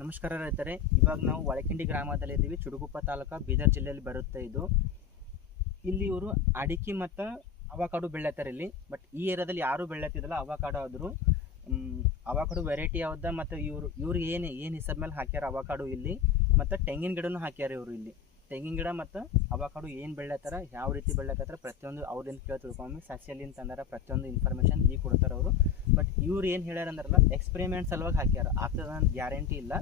ನಮಸ್ಕಾರ ರೈತರೆ, ಇವಾಗ ನಾವು ಒಳಕಿಂಡಿ ಗ್ರಾಮದಲ್ಲಿ ಇದ್ದೀವಿ. ಚುಡುಗುಪ್ಪ ತಾಲೂಕು ಬೀದರ್ ಜಿಲ್ಲೆಯಲ್ಲಿ ಬರುತ್ತೆ ಇದು. ಇಲ್ಲಿ ಇವರು ಅಡಿಕೆ ಮತ್ತು ಅವಕಾಡು ಬೆಳೆತಾರೆ ಇಲ್ಲಿ. ಬಟ್ ಈ ಏರಿಯಾದಲ್ಲಿ ಯಾರು ಬೆಳೆತಿದ್ದಲ್ಲ ಅವಾಕಾಡು ಆದರೂ. ಅವಾಕಾಡು ವೆರೈಟಿ ಯಾವ್ದ ಮತ್ತು ಇವರು, ಇವ್ರು ಏನು ಏನು ಹೆಸರು ಮೇಲೆ ಹಾಕ್ಯಾರ ಅವಾಕಾಡು ಇಲ್ಲಿ. ಮತ್ತು ತೆಂಗಿನ ಗಿಡನೂ ಹಾಕ್ಯಾರ ಇವರು ಇಲ್ಲಿ. ತೆಂಗಿನ ಗಿಡ ಮತ್ತು ಅವಾಕಾಡು ಏನು ಬೆಳೆತಾರ ಯಾವ ರೀತಿ ಬೆಳೆಕತ್ತಾರ ಪ್ರತಿಯೊಂದು ಅವ್ರಿಂದ ಕೇಳಿ ತಿಳ್ಕೊಂಬಿ ಸಸ್ಯಲ್ಲಿ ತಂದಾರ ಪ್ರತಿಯೊಂದು ಇನ್ಫಾರ್ಮೇಷನ್ ಈಗ ಕೊಡ್ತಾರೆ ಅವರು. ಬಟ್ ಇವ್ರು ಏನು ಹೇಳ್ಯಾರ ಅಂದ್ರಲ್ಲ ಎಕ್ಸ್ಪೆರಿಮೆಂಟ್ ಸಲುವಾಗಿ ಹಾಕ್ಯಾರ. ಆಗ್ತದ ಅಂತ ಗ್ಯಾರಂಟಿ ಇಲ್ಲ.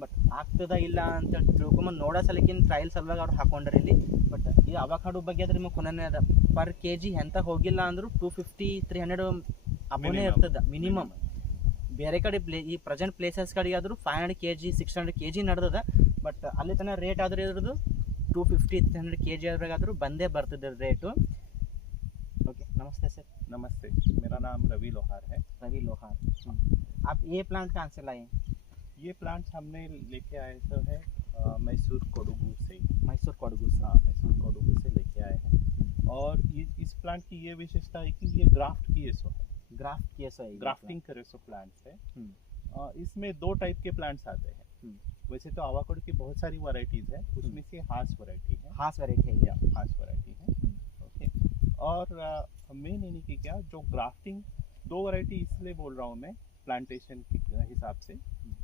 ಬಟ್ ಆಗ್ತದ ಇಲ್ಲ ಅಂತ ತಿಳ್ಕೊಂಬಂದು ನೋಡೋ ಸಲಕಿನ ಟ್ರಯಲ್ ಸಲುವಾಗಿ ಅವ್ರು ಹಾಕೊಂಡ್ರಿ ಇಲ್ಲಿ. ಬಟ್ ಈ ಅವಾಕಾಡು ಬಗ್ಗೆ ಅದ್ರ ನಿಮಗೆ ಕೊನೆ ಅದ. ಪರ್ ಕೆ ಜಿ ಎಂತ ಹೋಗಿಲ್ಲ ಅಂದರೂ ಟೂ ಫಿಫ್ಟಿ ತ್ರೀ ಹಂಡ್ರೆಡ್ ಅಬೋನೇ. ಇರ್ತದ. ಮಿನಿಮಮ್ ಬೇರೆ ಕಡೆ ಪ್ಲೇ ಈ ಪ್ರೆಸೆಂಟ್ ಪ್ಲೇಸಸ್ ಕಡೆಗೆ ಆದರೂ five hundred K G six hundred K G ನಡೆದದ. But ಅಲ್ಲಿ ತನಕ ರೇಟ್ ಆದ್ರೆ ಇದ್ರದ್ದು Two fifty three hundred K G ಆದ್ರಾಗಾದ್ರೂ ಬಂದೇ ಬರ್ತದೆ ರೇಟು ಓಕೆ ನಮಸ್ತೆ ಸರ್ नमस्ते मेरा नाम रवि लोहार है रवि लोहार आप ये प्लांट कहाँ से लाए ये प्लांट्स हमने लेके आए तो है अ, मैसूर कोडुगु से मैसूर कोडगू से हाँ मैसूर कोडुगु से लेके आए हैं और ये इस प्लांट की ये विशेषता है कि ये ग्राफ्ट किए सो है ग्राफ्ट किए सो है ये ग्राफ्टिंग करे सो प्लांट्स है हम्म। अ, इसमें दो टाइप के प्लांट्स आते हैं हम्म। वैसे तो आवाकोड की बहुत सारी वैरायटीज है उसमें से हास वैरायटी है। हास वेराइटी है या हास वैरायटी है ओके और मेन यानी कि क्या जो ग्राफ्टिंग दो वैरायटी इसलिए बोल रहा हूँ मैं प्लांटेशन के हिसाब से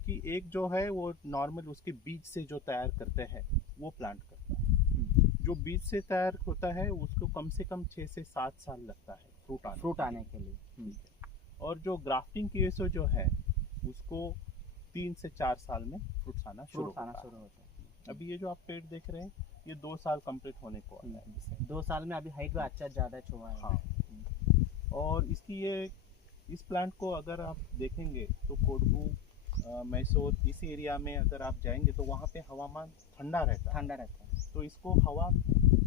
कि एक जो है वो नॉर्मल उसके बीज से जो तैयार करते हैं वो प्लांट करता है। जो बीज से तैयार होता है उसको कम से कम छः से सात साल लगता है फ्रूट आने फ्रूट आने के लिए। और जो ग्राफ्टिंग केसो जो है उसको तीन से चार साल में फ्रूट्स आना शुरू फ्रूट आना होता है। शुरू होता है। अभी ये जो आप पेड़ देख रहे हैं ये दो साल कंप्लीट होने को आया है। दो साल में अभी हाइट अच्छा ज़्यादा छुआ है। हाँ। और इसकी ये इस प्लांट को अगर आप देखेंगे तो कोडगू मैसूर इस एरिया में अगर आप जाएँगे तो वहाँ पे हवामान ठंडा रहता है। ठंडा रहता है। तो इसको हवा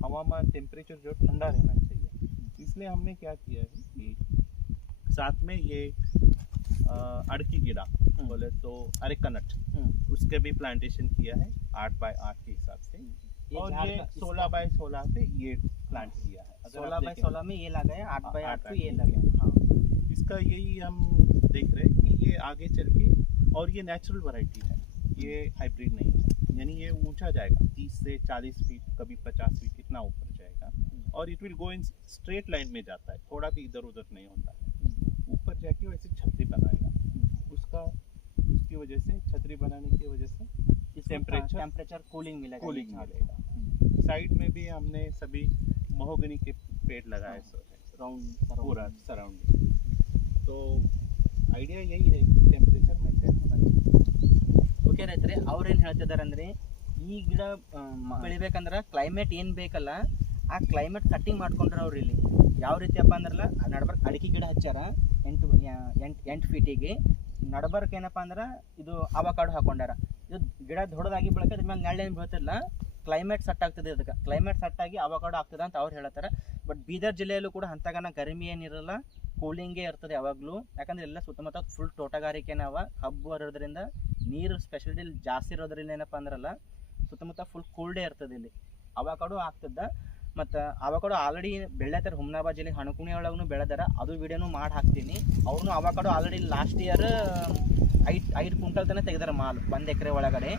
हवामान टेम्परेचर जो ठंडा रहना चाहिए। इसलिए हमने क्या किया है कि साथ में ये अड़की गिरा। बोले तो अरेकनट हम्म। उसके भी प्लांटेशन किया है आठ बाय आठ के हिसाब से। और ये सोलह बाय सोलह पे ये प्लांट किया है। सोलह बाय सोलह में ये लगा है आठ हाँ, बाय आठ आठ पे बाय ये लगे हैं। हाँ। इसका यही हम देख रहे हैं कि ये आगे चल के और ये नेचुरल वैरायटी है। ये हाइब्रिड नहीं है। यानी ये ऊँचा जाएगा। तीस से चालीस फीट कभी पचास फीट इतना ऊपर जाएगा। और it will go in straight line में जाता है। थोड़ा भी इधर उधर नहीं होता। है ऊपर जाके वैसे छतरी बनाएगा। उसका उसकी वजह से छतरी बनाने की वजह से इसमें Temperature- टेम्परेचर कूलिंग मिलेगा कूलिंग ये झाड़ मिलेगा साइड में भी हमने सभी महोगनी के पेड़ लगाए सो है राउंड पूरा सराउंडिंग तो आइडिया यही है कि टेम्परेचर मेंटेन होना चाहिए ಓಕೆ ರೈತರೆ ಅವ್ರು ಏನು ಹೇಳ್ತಿದ್ದಾರೆ ಅಂದರೆ ಈ ಗಿಡ ಆ, ಮ- ಬೆಳಿಬೇಕಂದ್ರೆ ಕ್ಲೈಮೇಟ್ ಏನು ಬೇಕಲ್ಲ ಆ ಕ್ಲೈಮೇಟ್ ಸೆಟ್ಟಿಂಗ್ ಮಾಡ್ಕೊಂಡ್ರೆ ಅವ್ರು ಇಲ್ಲಿ ಯಾವ ರೀತಿಯಪ್ಪ ಅಂದ್ರಲ್ಲ ನಡ್ಬರ್ಕ್ ಅಡಿಕೆ ಗಿಡ ಹಚ್ಚಾರ ಎಂಟು ಎಂಟು ಎಂಟು ಫೀಟಿಗೆ ನಡ್ಬರ್ಕ್ ಏನಪ್ಪ ಅಂದ್ರೆ ಇದು ಅವಕಾಡು ಹಾಕೊಂಡಾರ. ಇದು ಗಿಡ ದೊಡ್ಡದಾಗಿ ಬೆಳಕ ಅದ್ರ ಮೇಲೆ ನೆಳ್ಳೇನು ಬೀಳ್ತಿಲ್ಲ ಕ್ಲೈಮೇಟ್ ಸೆಟ್ ಆಗ್ತದೆ ಅದಕ್ಕೆ ಕ್ಲೈಮೇಟ್ ಸೆಟ್ ಆಗಿ ಅವಕಾಡು ಆಗ್ತದೆ ಅಂತ ಅವ್ರು ಹೇಳ್ತಾರೆ. ಬಟ್ ಬೀದರ್ ಜಿಲ್ಲೆಯಲ್ಲೂ ಕೂಡ ಅಂತಾಗನ ಗರಮಿ ಏನಿರಲ್ಲ ಕೂಲಿಂಗೇ ಇರ್ತದೆ ಯಾವಾಗಲೂ. ಯಾಕಂದ್ರೆ ಎಲ್ಲ ಸುತ್ತಮುತ್ತ ಫುಲ್ ತೋಟಗಾರಿಕೆನ ಅವ. ಹಬ್ಬು ಇರೋದ್ರಿಂದ ನೀರು ಸ್ಪೆಷಲಿಟಿ ಜಾಸ್ತಿ ಇರೋದ್ರಿಂದ ಏನಪ್ಪ ಅಂದ್ರಲ್ಲ, ಸುತ್ತಮುತ್ತ ಫುಲ್ ಕೂಲ್ಡೇ ಇರ್ತದೆ ಇಲ್ಲಿ. ಅವಾಕಾಡು ಆಗ್ತದ ಮತ್ತು ಅವಾಕಾಡು ಆಲ್ರೆಡಿ ಬೆಳೆದಾರೆ ಹುಮ್ನಾಬಾದ್ ಜಿಲ್ಲೆ ಹಣಕುಣಿ ಒಳಗೂ ಬೆಳೆದಾರ ಅದು ವಿಡಿಯೋನು ಮಾಡಿ ಹಾಕ್ತೀನಿ. ಅವ್ರನ್ನೂ ಅವಾಕಾಡು ಆಲ್ರೆಡಿ ಲಾಸ್ಟ್ ಇಯರ್ ಐದು ಐದು ಕ್ವಿಂಟಲ್ ತನಕ ತೆಗೆದಾರ ಮಾಲ್ ಒಂದು ಎಕರೆ ಒಳಗಡೆ.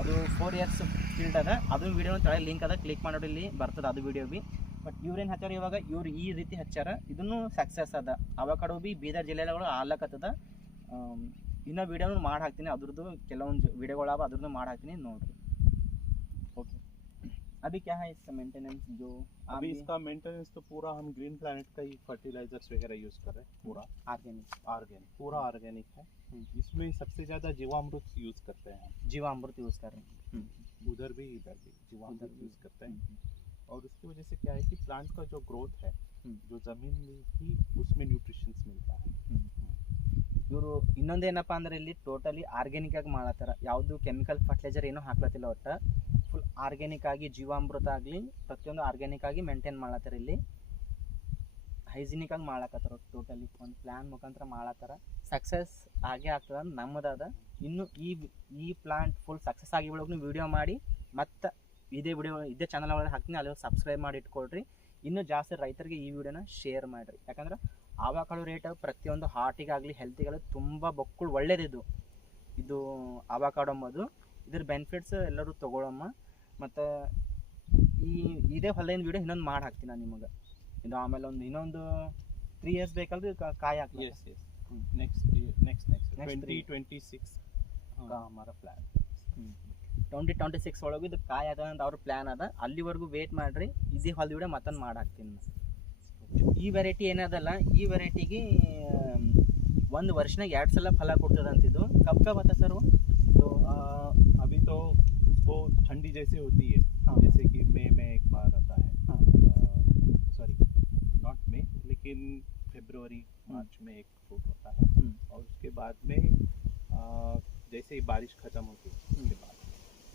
ಅದು ಫೋರ್ ಇಯರ್ಸ್ ಫೀಲ್ಡ್ ಅದ. ಅದು ವಿಡಿಯೋ ತಳಗೆ ಲಿಂಕ್ ಅದ. ಕ್ಲಿಕ್ ಮಾಡೋದು ಇಲ್ಲಿ ಬರ್ತದೆ ಅದು ವಿಡಿಯೋ ಬಿ. ಬಟ್ ಇವ್ರೇನು ಹಚ್ಚಾರ ಇವಾಗ? ಇವ್ರು ಈ ರೀತಿ ಹಚ್ಚಾರ. ಇದನ್ನು ಸಕ್ಸಸ್ ಅದ. ಅವಾಕಾಡು ಬಿ ಬೀದರ್ ಜಿಲ್ಲೆಗಳು ಆಲಕತ್ತದ ಇನ್ನೂ ವಿಡಿಯೋನು ಮಾಡಿ ಹಾಕ್ತೀನಿ. ಅದ್ರದ್ದು ಕೆಲವೊಂದು ವಿಡಿಯೋಗಳಾವ ಅದ್ರದ್ದು ಮಾಡಿ ಹಾಕ್ತೀನಿ ನೋಡಿರಿ. ಓಕೆ अभी क्या है इसका मेंटेनेंस जो आप अभी इसका मेंटेनेंस तो पूरा हम ग्रीन प्लानट का ही फर्टिलाइजर्स वगैरह यूज कर रहे हैं पूरा ऑर्गेनिक ऑर्गेनिक पूरा ऑर्गेनिक है हम्म। इसमें सबसे ज्यादा जीवामृत यूज करते हैं जीवामृत यूज कर रहे हैं उधर भी इधर भी जीवामृत उधर भी। यूज करते हैं और उसकी वजह से क्या है कि प्लांट का जो ग्रोथ है हम्म। जो जमीन में ही उसमें न्यूट्रिशंस मिलता है ಇವರು ಇನ್ನೊಂದೇನಪ್ಪ ಅಂದ್ರೆ ಇಲ್ಲಿ ಟೋಟಲಿ ಆರ್ಗ್ಯಾನಿಕ್ ಆಗಿ ಮಾಡತ್ತಾರ ಯಾವುದು ಕೆಮಿಕಲ್ ಫರ್ಟಿಲೈಸರ್ ಏನೂ ಹಾಕ್ಲತ್ತಿಲ್ಲ ಒಟ್ಟು ಫುಲ್ ಆರ್ಗ್ಯಾನಿಕ್ ಆಗಿ ಜೀವಾಮೃತ ಆಗಲಿ, ಪ್ರತಿಯೊಂದು ಆರ್ಗ್ಯಾನಿಕ್ ಆಗಿ ಮೇಂಟೈನ್ ಮಾಡತ್ತಾರ ಇಲ್ಲಿ. ಹೈಜಿನಿಕ್ ಆಗಿ ಮಾಡಕತ್ತಾರ ಟೋಟಲಿ ಒಂದು ಪ್ಲ್ಯಾನ್ ಮುಖಾಂತರ ಮಾಡತ್ತಾರ. ಸಕ್ಸಸ್ ಆಗೇ ಆಗ್ತದ ನಮ್ಮದಾದ. ಇನ್ನು ಈ ಈ ಪ್ಲಾಂಟ್ ಫುಲ್ ಸಕ್ಸಸ್ ಆಗಿ ಒಳಗೂ ವಿಡಿಯೋ ಮಾಡಿ, ಮತ್ತು ಇದೇ ವಿಡಿಯೋ ಇದೇ ಚಾನಲ್ ಒಳಗೆ ಹಾಕ್ತೀನಿ, ಅಲ್ಲಿ ಸಬ್ಸ್ಕ್ರೈಬ್ ಮಾಡಿ ಇಟ್ಕೊಳ್ರಿ. ಇನ್ನೂ ಜಾಸ್ತಿ ರೈತರಿಗೆ ಈ ವಿಡಿಯೋನ ಶೇರ್ ಮಾಡಿರಿ. ಯಾಕಂದ್ರೆ ಆವಾಕಾಳು ರೇಟ್ ಪ್ರತಿಯೊಂದು ಹಾರ್ಟಿಗಾಗಲಿ ಹೆಲ್ತಿಗಾಗಲಿ ತುಂಬ ಬೊಕ್ಕಳು ಒಳ್ಳೇದಿದು ಇದು ಆವಾಕಾಡೋ ಅಂಬೋದು ಇದ್ರ ಬೆನಿಫಿಟ್ಸ್ ಎಲ್ಲರೂ ತೊಗೊಳಮ್ಮ. ಮತ್ತು ಈ ಇದೆ ಹೊಲದಿಂದ ವಿಡಿಯೋ ಇನ್ನೊಂದು ಮಾಡಿ ಹಾಕ್ತೀನಿ ನಾನು ನಿಮಗೆ. ಇದು ಆಮೇಲೆ ಒಂದು ಇನ್ನೊಂದು ತ್ರೀ ಇಯರ್ಸ್ ಬೇಕಲ್ರಿ ಕಾಯಿ ಹಾಕಿ yes yes next next next twenty twenty six ಮರ ಪ್ಲ್ಯಾನ್ ಟ್ವೆಂಟಿ ಟ್ವೆಂಟಿ ಸಿಕ್ಸ್ ಒಳಗೆ ಇದು ಕಾಯಿ ಅದ ಅಂತ ಅವ್ರ ಪ್ಲ್ಯಾನ್ ಅದ. ಅಲ್ಲಿವರೆಗೂ ವೇಟ್ ಮಾಡಿರಿ. ಇದೇ ಹೊಲದ ವಿಡಿಯೋ ಮತ್ತೊಂದು ಮಾಡಿ ಹಾಕ್ತೀನಿ ಈ ವೆರೈಟಿ ಏನದಲ್ಲ ಈ ವೆರೈಟಿಗೆ ಒಂದು ವರ್ಷನಾಗ ಎರಡು ಸಲ ಫಲ ಕೊಡ್ತದಂತಿದ್ದು ಕಬ್ ಕಬ್ ಅತ್ತ ಸರ್ ಸೊ ಅಭಿ ತೋ ठंडी जैसे होती है। हाँ। जैसे कि मई में एक बार आता है। हाँ। सॉरी नॉट मई लेकिन फरवरी मार्च में एक फ्रूट होता है। हम्म। और उसके बाद में आ, जैसे ही बारिश खत्म होती है उसके बाद।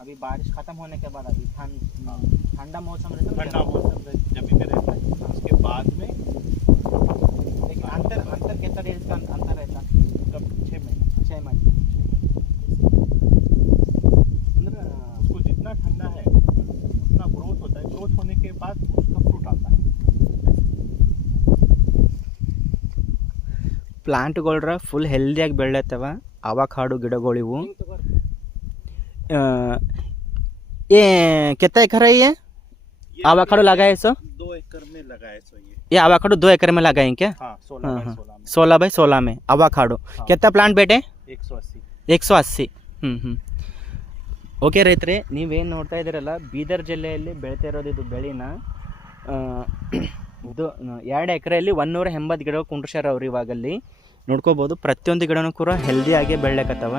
अभी बारिश खत्म होने के बाद अभी ठंड हाँ। ठंडा मौसम रहता है ठंडा मौसम जब भी रहता है उसके बाद में लेकिन अंतर अंतर कितना डेज़ का अंतर रहता कब छः महीने। छः महीने। ಪ್ಲಾಂಟ್ಗಳ್ರ ಫುಲ್ ಹೆಲ್ದಿಯಾಗಿ ಬೆಳೆಯತ್ತವ ಆವಾಕಾಡು ಗಿಡಗಳಿವು ಆ, ये कितना एकड़ है ये ये आवाकाडो अभी लगाए सो दो एकड़ में लगाए सो ये ये आवाकाडो दो एकड़ में लगाए क्या हाँ सोलह हाँ, बाय हाँ। सोलह में सोलह बाई सोलह में आवाकाडो हाँ। कितना प्लांट बेटे एक सौ अस्सी एक सौ अस्सी ಹ್ಞೂ ಹ್ಞೂ ಓಕೆ ರೈತರೆ ನೀವೇನು ನೋಡ್ತಾ ಇದ್ದೀರಲ್ಲ ಬೀದರ್ ಜಿಲ್ಲೆಯಲ್ಲಿ ಬೆಳೀತಾ ಇರೋದು ಇದು ಬೆಳೆನ ಆ, ಇದು ಎರಡು ಎಕರೆಯಲ್ಲಿ ಒನ್ನೂರ ಎಂಬತ್ತು ಗಿಡ ಕುಂಡ್ರಸ್ಯಾರ ಅವ್ರು ಇವಾಗಲ್ಲಿ. ನೋಡ್ಕೋಬೋದು, ಪ್ರತಿಯೊಂದು ಗಿಡನೂ ಕೂಡ ಹೆಲ್ದಿಯಾಗಿ ಬೆಳ್ಯಾಕತ್ತವ.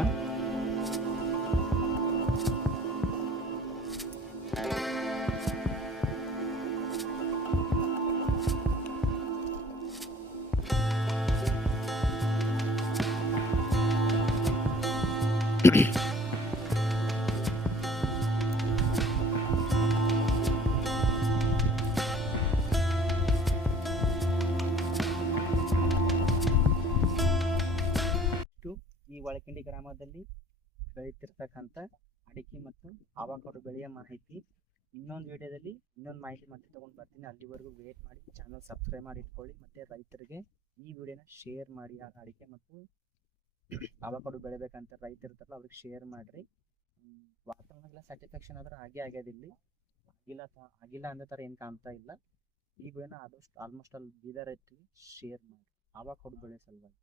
ಈ ಒಳಕಿಂಡಿ ಗ್ರಾಮದಲ್ಲಿ ಬೆಳೀತಿರ್ತಕ್ಕಂಥ ಅಡಿಕೆ ಮತ್ತು ಆವಾಕಾಡು ಬೆಳೆಯ ಮಾಹಿತಿ ಇನ್ನೊಂದು ವಿಡಿಯೋದಲ್ಲಿ ಇನ್ನೊಂದು ಮಾಹಿತಿ ಮತ್ತೆ ತಗೊಂಡು ಬರ್ತೀನಿ. ಅಲ್ಲಿವರೆಗೂ ವೇಟ್ ಮಾಡಿ ಚಾನಲ್ ಸಬ್ಸ್ಕ್ರೈಬ್ ಮಾಡಿ ಇಟ್ಕೊಳ್ಳಿ ಮತ್ತು ರೈತರಿಗೆ ಈ ವಿಡಿಯೋನ ಶೇರ್ ಮಾಡಿ. ಆ ಅಡಿಕೆ ಮತ್ತು ಆವಾಕಾಡು ಬೆಳಿಬೇಕಂತ ರೈತರಿರ್ತಾರಲ್ಲ ಅವ್ರಿಗೆ ಶೇರ್ ಮಾಡಿರಿ. ವಾತಾವರಣಗಳ ಸ್ಯಾಟಿಸ್ಫ್ಯಾಕ್ಷನ್ ಆದ್ರೆ ಆಗೇ ಆಗ್ಯದ ಇಲ್ಲಿ. ಆಗಿಲ್ಲ ಆಗಿಲ್ಲ ಅನ್ನೋ ಥರ ಏನು ಕಾಣ್ತಾ ಇಲ್ಲ. ಈ ವಿಡಿಯೋನ ಆದಷ್ಟು ಆಲ್ಮೋಸ್ಟ್ ಅಲ್ಲಿ ಬೀದರ್ ರೈತರಿಗೆ ಶೇರ್ ಮಾಡಿ. ಆವಾಕಾಡು ಬೆಳೆ ಸಲುವಾಗಿ.